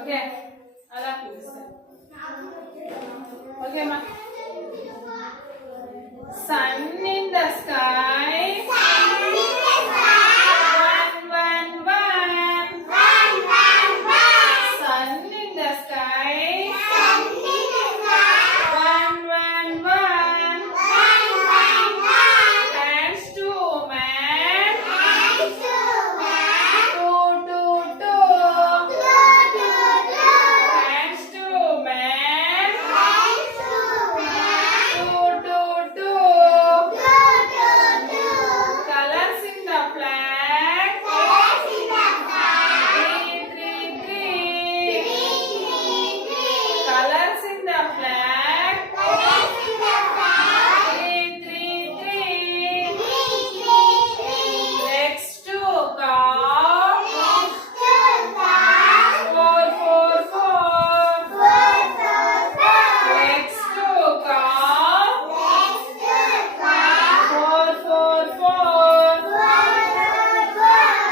ఓకే అలా చూపిస్తాను. ఓకే మా sun in the sky, one one one, sun in the sky, one one one, hands to man, two two two, hands to man, two two two, colors in the flag, three three three, colors in the flag, three three three, legs to cow, four four four, legs to cow, four four four,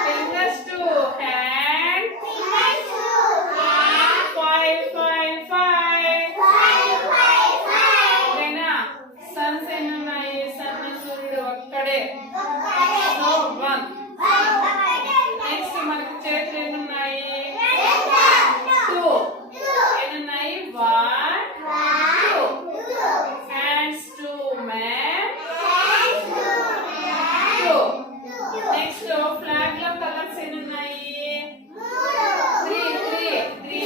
fingers to hand, five five five. ఓకేనా సన్స్ ఎన్ని ఉన్నాయి? సన్ సూర్యుడు ఒక్కడే, so one. Next మనకి చేతులు ఎన్ని ఉన్నాయి? టూ. ఎన్ని ఉన్నాయి? One two. Hands to man, two. Next flag లో కలర్స్ ఎన్ని ఉన్నాయి? త్రీ త్రీ త్రీ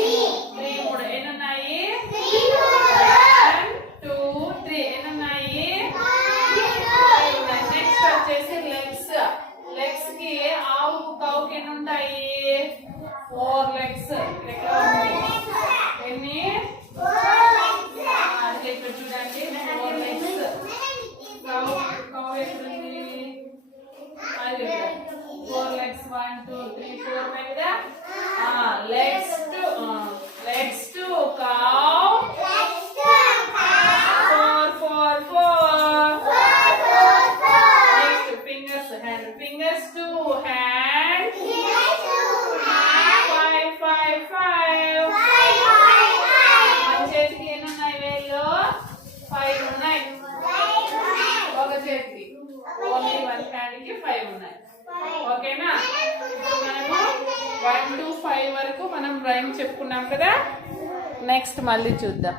త్రీ మూడు. ఎన్ని ఉన్నాయి? One two three. ఎన్ని ఉన్నాయి? నెక్స్ట్ వచ్చేసి లెగ్స్. లెగ్స్ కి ఆవు కౌకి ఎన్ని ఉంటాయి? Four legs. ఎన్ని? అట్లా ఇక్కడ చూడండి, ఫోర్ లెగ్స్. కౌ కౌ ఎక్కడుంది? అది four legs, one two three four మీద legs to cow, four four four. Next fingers, hand fingers to hand, five five five. మన చేతికి ఎన్ని ఉన్నాయి? వేళ్ళు ఫైవ్ ఉన్నాయి. ఒక చేతికి ఓన్లీ వన్ హ్యాండ్ కి ఫైవ్ ఉన్నాయి. ఓకేనా? ఇప్పుడు మనము 1 to 5 వరకు మనం రైమ్ చెప్పుకున్నాం కదా. నెక్స్ట్ మళ్ళీ చూద్దాం.